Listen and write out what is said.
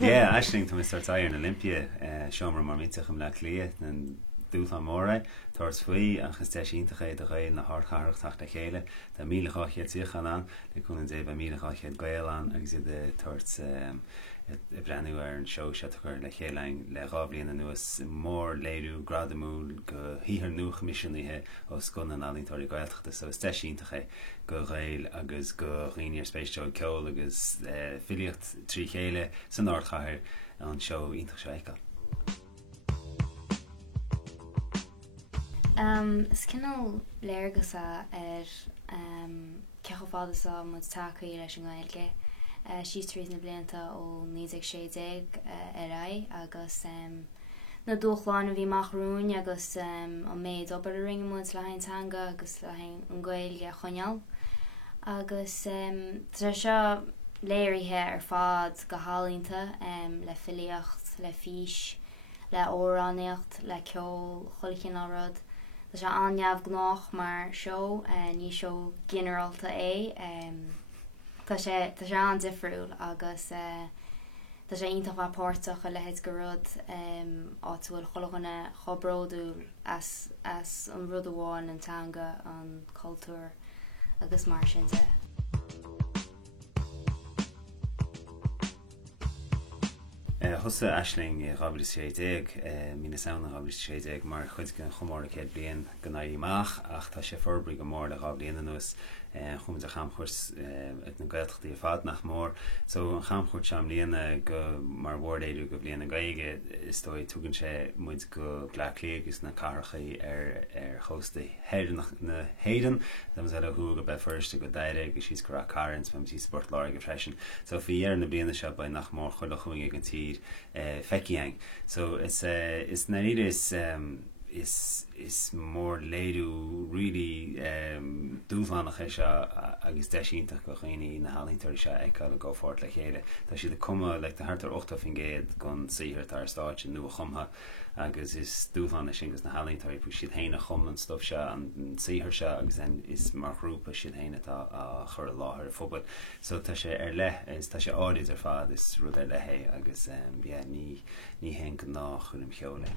Yeah, ashling to Mr. Iron Olympia, Shomer Marmitachum La Clea, and Dúth an Móra, Tors Fui, and Gesteishintache, the Ray, and the Hard Harach Tachta Hele, the Milachachet Zichanan, the Kunan Zeba Milachachet Gailan, and the Torts a brand new and show Shataker, like Helang, Le Ravli, and was more Ledu, Gradamul, he her new commission, the O Skun and Alintori Gaelch, so Steshintache, Go Rail, Agus Go Renier Space Show, Kol, Agus Filiat, Trichele, Sonorchaher, and show Intershaikel. Skinal Lergasa Kehofadasa Mutaki Leshingailke. She's reason blenta o music shades egg erai agus na dochlan vi machrún agus o maid ober ring muds lahain tanga agus lahain ungoil ya chonal agus tresha léirí he fad go hálinta le filiocht le fish le óráneocht le ceol cholichin arad tá se anneamh gnách mar show ní show generalta Tá sé an difriúil agus tá sé ionintach bha pórtach a lehéid go rud áitiúil cholachanna chobródúil as an rud amháin an tanga an cultúr agus mar sin de. Husa ashling Rabbi Shadeg, Mina Sound Rabbi Shadeg, mar chud gan chomór céad blian gnaí mach ach tá sé forbrí go mór le Rabbi Ananus chum a chamchurs na gaelchtaí fad nach mór so an chamchurt sem líana go mar bhór éidir go bliana gaige is dói tugann sé muid go ghlaclí agus na carchaí chosta na héidan that was a hu go be first go daire agus she's cora carins from she sport lorg freshen so fi na bliana se by nach mór chuile chuing an tír feciang so it's na is more ledu really dúfánach se agus deisiintach go chéine na hallingtar se eá go fort le chéile tá si de cuma le de hartar 8 fin géad gon sihir tar stáit nu a chumha agus is dúfánna singus na hallingtar pu siad héine chum an stof se an sihir se agus is mar grúpa siad héine tá a chur láthir fóbal so tá sé le is tá sé áid fad is rud lehé agus ní hen ná chun im cheole.